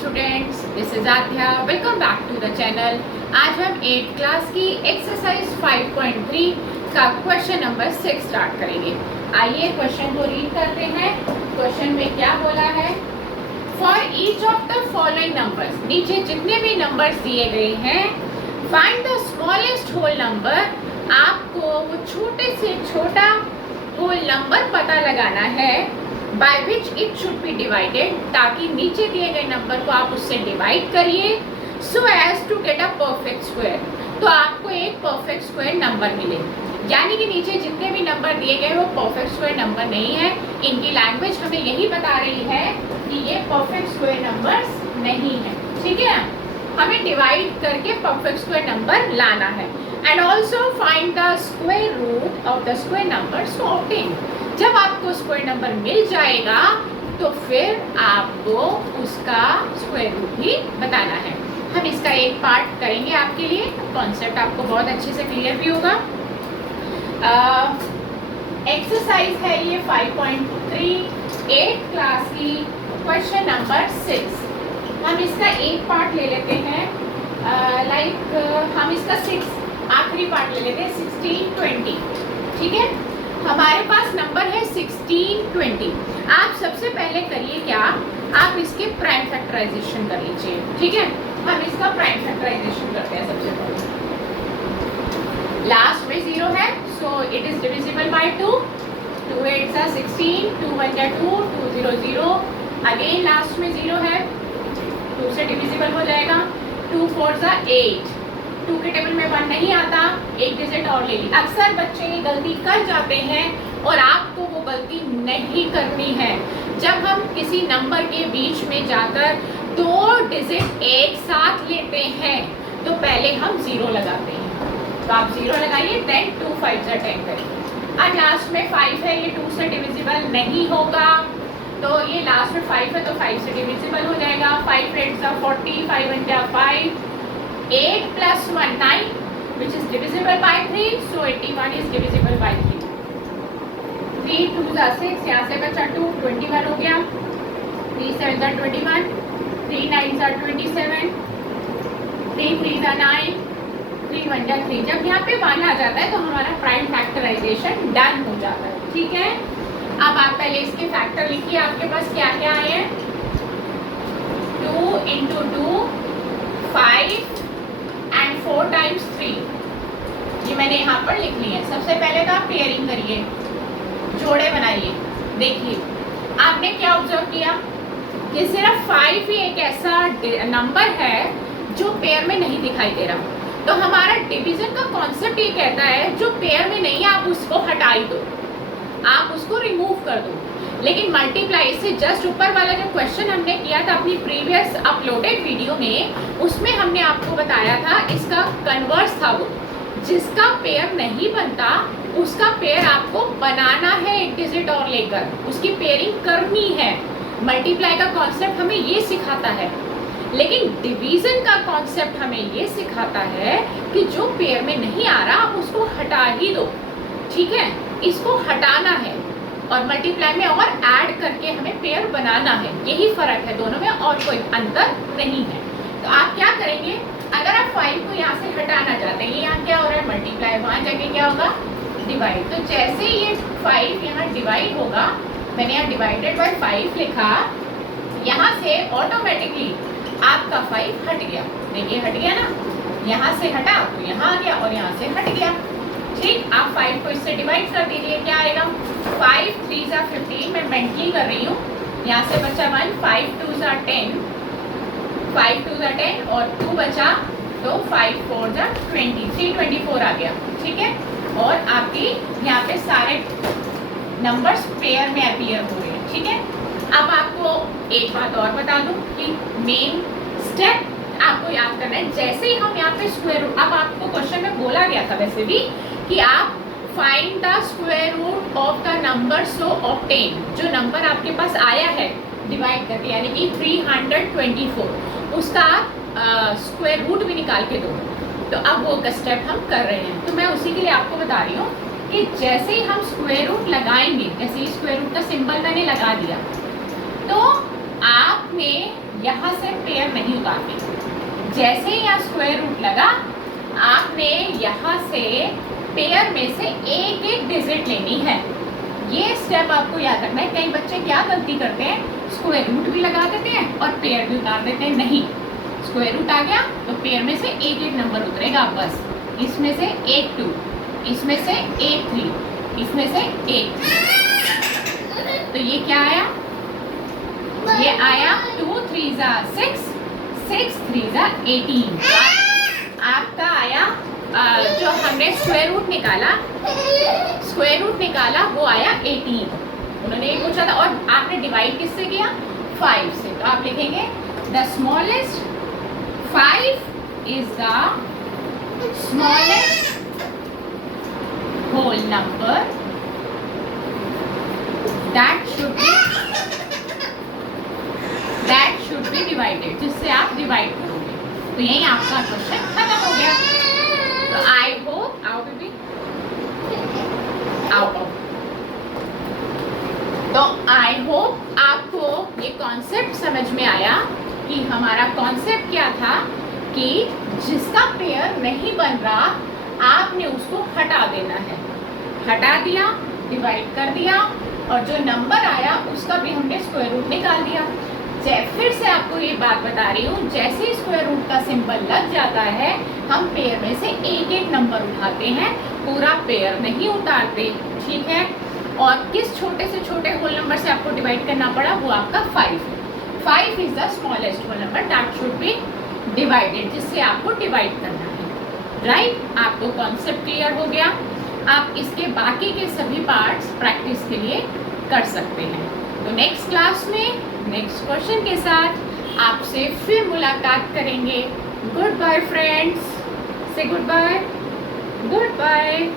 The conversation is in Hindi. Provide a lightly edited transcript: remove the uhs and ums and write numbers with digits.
Students, this is Aadhya. Welcome back to the channel. आज हम 8th क्लास की एक्सरसाइज 5.3 का क्वेश्चन नंबर 6 स्टार्ट करेंगे। आइए क्वेश्चन को रीड करते हैं। क्वेश्चन में क्या बोला है? For each of the following numbers, नीचे जितने भी नंबर्स दिए गए हैं, find the smallest whole number. आपको वो छोटे से छोटा होल नंबर पता लगाना है by which it should be divided, ताकि नीचे दिए गए नंबर को आप उससे डिवाइड करिए so as to get a perfect square। तो आपको एक परफेक्ट स्क्वायर नंबर मिले। यानी कि नीचे जितने भी नंबर दिए गए वो परफेक्ट स्क्वायर नंबर नहीं है। इनकी लैंग्वेज हमें यही बता रही है कि ये परफेक्ट स्क्वायर नंबर्स नहीं है। ठीक है, हमें डिवाइड करके परफेक्ट स्क्वायर नंबर लाना है। And also find the square root of the square number so obtain. जब आपको स्क्वायर नंबर मिल जाएगा तो फिर आपको उसका स्क्वायर रूट भी बताना है। हम इसका एक पार्ट करेंगे आपके लिए, कॉन्सेप्ट आपको बहुत अच्छे से क्लियर भी होगा। एक्सरसाइज है ये 5.3 8th क्लास की, क्वेश्चन नंबर 6। हम इसका एक पार्ट ले लेते हैं। हम इसका 6 आखिरी पार्ट ले लेते हैं, 16, 20। ठीक है, हमारे पास नंबर है 16, 20। आप सबसे पहले करिए क्या, आप इसके प्राइम फैक्टराइजेशन कर लीजिए। ठीक है, हम इसका प्राइम फैक्टराइजेशन करते हैं। सबसे पहले लास्ट में 0 है, so it is divisible by 2। 2 8 जा 16, 2 1 जा 2, 2 0 0। अगेन लास्ट में 0 है, 2 से डिविजिबल हो जाएगा। 2 4 जा 8। 2 के टेबल में 1 नहीं आता, एक डिजिट और ले ली। अक्सर बच्चे ये गलती कर जाते हैं और आपको वो गलती नहीं करनी है। जब हम किसी नंबर के बीच में जाकर 2 डिजिट एक साथ लेते हैं तो पहले हम 0 लगाते हैं। तो आप 0 लगाइए, देन 2 5 जा 10 करिए। आज लास्ट में 5 है, ये 2 से डिविजिबल नहीं होगा, तो ये लास्ट में 5 है तो 5 से डिविजिबल हो जाएगा। 5 8 जा 40, 5 1 जा 5। 8 plus 1 9, which is divisible by 3, so 81 is divisible by 3। 3 2 जा 6, यहाँ से बचा 2, 21 हो गया। 3 7 जा 21, 3 9 जा 27, 3 3 जा 9, 3 1 जा 3। जब यहाँ पे 1 आ जाता है तो हमारा प्राइम फैक्टराइजेशन डन हो जाता है। ठीक है, अब आप पहले इसके फैक्टर लिखिए। आपके पास क्या क्या आए हैं? 2 into 2 5 एंड 4 times 3। ये मैंने यहाँ पर लिख ली है। सबसे पहले तो आप पेयरिंग करिए, जोड़े बनाइए। देखिए आपने क्या ऑब्जर्व किया कि सिर्फ 5 ही एक ऐसा नंबर है जो पेयर में नहीं दिखाई दे रहा। तो हमारा डिवीजन का कॉन्सेप्ट ये कहता है जो पेयर में नहीं है आप उसको हटा ही दो, आप उसको रिमूव कर दो। लेकिन मल्टीप्लाई से जस्ट ऊपर वाला जो क्वेश्चन हमने किया था अपनी प्रीवियस अपलोडेड वीडियो में, उसमें हमने आपको बताया था इसका कन्वर्स था वो, जिसका पेयर नहीं बनता उसका पेयर आपको बनाना है एक डिजिट और लेकर, उसकी पेयरिंग करनी है। मल्टीप्लाई का कॉन्सेप्ट हमें ये सिखाता है, लेकिन डिवीजन का कॉन्सेप्ट हमें ये सिखाता है कि जो पेयर में नहीं आ रहा आप उसको हटा ही दो। ठीक है, इसको हटाना है और मल्टीप्लाई में और ऐड करके हमें पेयर बनाना है। यही फर्क है दोनों में और कोई अंतर नहीं है। तो आप क्या करेंगे, अगर आप 5 को यहाँ से हटाना चाहते हैं, ये यहाँ क्या हो रहा है मल्टीप्लाई, वहाँ जगह क्या होगा डिवाइड। तो जैसे ये 5 यहाँ डिवाइड होगा, मैंने यहाँ डिवाइडेड बाय 5 लिखा, यहाँ से ऑटोमेटिकली आपका 5 हट गया। देखिए हट गया ना, यहाँ से हटा तो यहाँ आ गया और यहाँ से हट गया। ठीक, आप 5 को इससे डिवाइड कर दीजिए, क्या आएगा 5 3 जा 15। मैं मेंटली कर रही हूँ, यहाँ से बचा 1, 5 2 जा 10, 5 2 जा 10 और 2 बचा तो 5 4 जा 20, 324 आ गया। ठीक है, और आपकी यहाँ पे सारे नंबर्स पेयर में अपीयर हो रहे हैं। ठीक है, अब आपको एक बात और बता दूँ कि मेन स्टेप आपको याद करना है। जैसे ही हम यहाँ पे स्क्वायर रूट, अब आपको क्वेश्चन में बोला गया था वैसे भी कि आप find the square root of the number so obtain. जो नंबर आपके पास आया है डिवाइड करके, यानी कि 324, उसका स्क्वायर रूट भी निकाल के दो। तो अब वो स्टेप हम कर रहे हैं, तो मैं उसी के लिए आपको बता रही हूँ कि जैसे ही हम स्क्वायर रूट लगाएंगे, जैसे ही स्क्वायर रूट का सिंबल मैंने लगा दिया, तो आपने यहाँ से पेयर नहीं उतारनी। जैसे ही यहाँ स्क्वायर रूट लगा, आपने यहाँ से पेयर में से एक एक डिजिट लेनी है। ये स्टेप आपको याद रखना है। कई बच्चे क्या गलती करते हैं, स्क्वायर रूट भी लगा देते हैं और पेयर भी उतार देते हैं। नहीं, स्क्वायर रूट आ गया तो पेयर में से एक एक नंबर उतरेगा बस। इसमें से 8 2, इसमें से 8 3, इसमें से 8 3। तो ये क्या आया, ये आया 2 3 6, 6 3 18। आपका आया जो हमने स्क्वायर रूट निकाला वो आया 18। उन्होंने ये पूछा था और आपने डिवाइड किससे किया, 5 से। तो आप लिखेंगे the smallest 5 is the smallest whole number that should be divided, जिससे आप डिवाइड करोगे। तो यही आपका क्वेश्चन खत्म हो गया। तो आई होप, आओ बेबी, आओ। तो आई होप आपको ये कॉन्सेप्ट समझ में आया कि हमारा कॉन्सेप्ट क्या था कि जिसका पेयर नहीं बन रहा आपने उसको हटा देना है। हटा दिया, डिवाइड कर दिया और जो नंबर आया उसका भी हमने स्क्वायर रूट निकाल दिया। फिर से आपको ये बात बता रही हूँ, जैसे ही स्क्वायर रूट का सिंबल लग जाता है हम पेयर में से एक एक नंबर उठाते हैं, पूरा पेयर नहीं उतारते, ठीक है। और किस छोटे से छोटे होल नंबर से आपको डिवाइड करना पड़ा, वो आपका 5 है। 5 is the smallest whole number that should be divided, जिससे आपको डिवाइड करना है। राइट, आपको कॉन्सेप्ट क्लियर हो गया। आप इसके बाकी के सभी पार्ट्स प्रैक्टिस के लिए कर सकते हैं। तो नेक्स्ट क्लास में नेक्स्ट क्वेश्चन के साथ आपसे फिर मुलाकात करेंगे। गुड बाय फ्रेंड्स, से गुड बाय, गुड बाय।